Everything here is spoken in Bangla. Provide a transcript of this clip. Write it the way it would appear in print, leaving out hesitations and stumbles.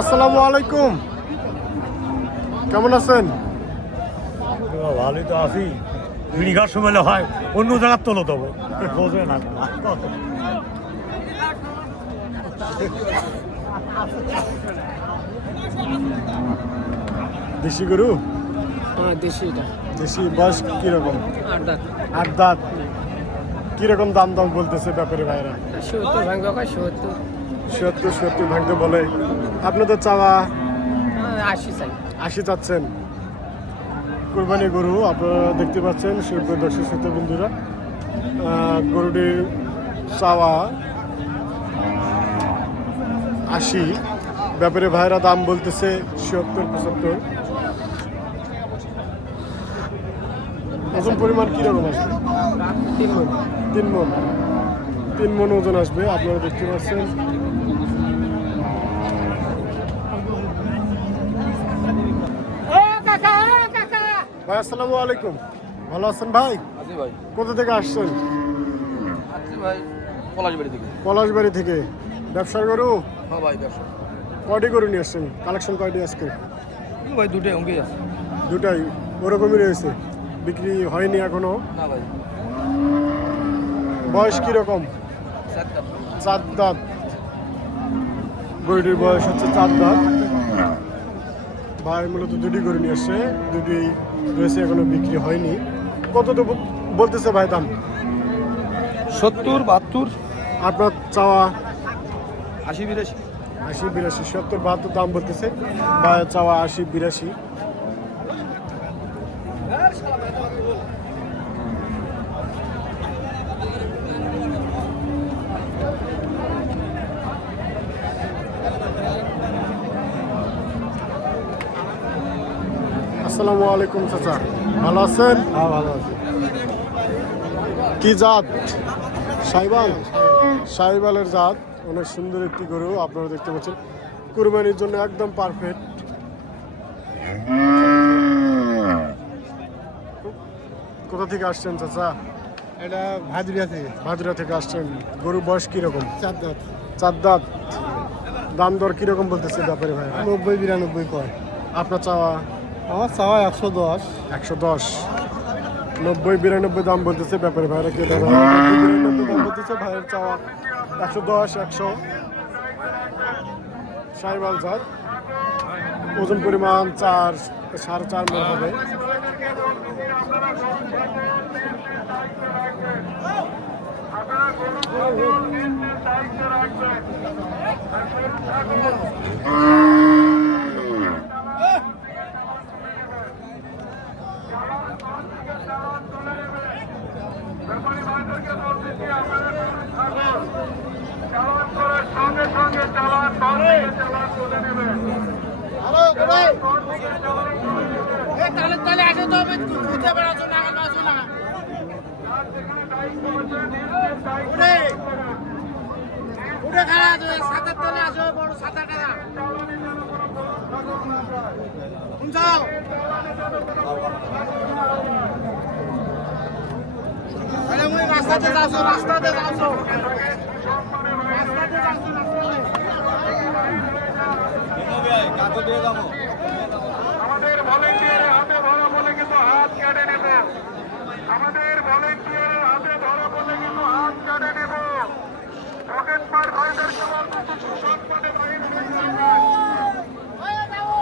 আসসালামু আলাইকুম, কেমন আছেন? ভালোই তো আছি। বিড়িঘাট সময় হয় অন্য জায়গার তোলো দেবো বোঝে না। দেশি গরু? হ্যাঁ দেশিটা। দেশি বয়স কিরকম? 8 দাঁত। 8 দাঁত। কিরকম দাম দাম বলতেছে ব্যাপারে ভাইরা? 70 ভাঙবে, 70 70 ভাঙতে বলে। আপনাদের চাওয়া 80 চাই। 80 চাচ্ছেন। কুরবানি গরু আপনারা দেখতে পাচ্ছেন সুপ্রিয় দর্শক শ্রোতা বন্ধুরা, গরুটির চাওয়া 80, ব্যাপারে ভাইরা দাম বলতেছে 70-75। ওজন পরিমাণ কিরকম আসবে? 3 মণ। 3 মণ ওজন আসবে, আপনারা দেখতে পাচ্ছেন। ভাই আসসালামু আলাইকুম, ভালো আছেন ভাই? আছি ভাই। কোথা থেকে আসছেন? আছি ভাই পলাশবাড়ি থেকে। পলাশবাড়ি থেকে। ব্যবসার গরু? হ্যাঁ ভাই ব্যবসা। কয়টি গরু নিয়ে আসছেন? কালেকশন কয়টি আজকে? ভাই দুটোই অঙ্কেই আছে। দুটাই ওরকমই রয়েছে, বিক্রি হয়নি এখনো। না ভাই বয়স কিরকম? 4 দাঁত। গরুটির বয়স হচ্ছে 4 দাঁত। ভাই মূলত দুটি গরু নিয়ে আসছে, দুটি রয়েছে এখনো বিক্রি হয়নি। কত তো বলতেছে ভাই দাম? 70, 72, আপনার চাওয়া 80, 82। 80, 82, 70, 72 দাম বলতেছে। ভাই চাওয়া 80, 82। আসসালামু আলাইকুম চাচা, ভালো আছেন? হ্যাঁ ভালো আছি। কি জাত? সাইবাল? সাইবালের জাত, অনেক সুন্দর একটি গরু আপনারা দেখতে পাচ্ছেন, কুরবানির জন্য একদম পারফেক্ট। কোথা থেকে আসছেন চাচা? এটা ভাজুরিয়া থেকে। ভাদুরা থেকে আসছেন। গরু বয়স কিরকম? 4 দাঁত। 4 দাঁত। দাম দর কিরকম বলতেছে ব্যাপারে ভাই? 90-92 কয়। আপনার চাওয়া? আমার চাওয়া 110। 110। 90-92 দাম বলতেছে ব্যাপারে ভাইরা। কে দাদা 92 দাম বলতেছে, ভাইয়ের চাওয়া 110, 100। সাইবাল জাত, ওজন পরিমাণ 4-4.5 মণ হবে। তাহলে আসে তো আমি ঘুরতে বেড়াচ্ছ না, বাঁচো না। উঠে খাড়া আছে, সাঁতার তলে আসো, বড় সাঁতার কাদা শুনছাও? রাস্তাতে যাচ্ছ, রাস্তাতে যাচ্ছ।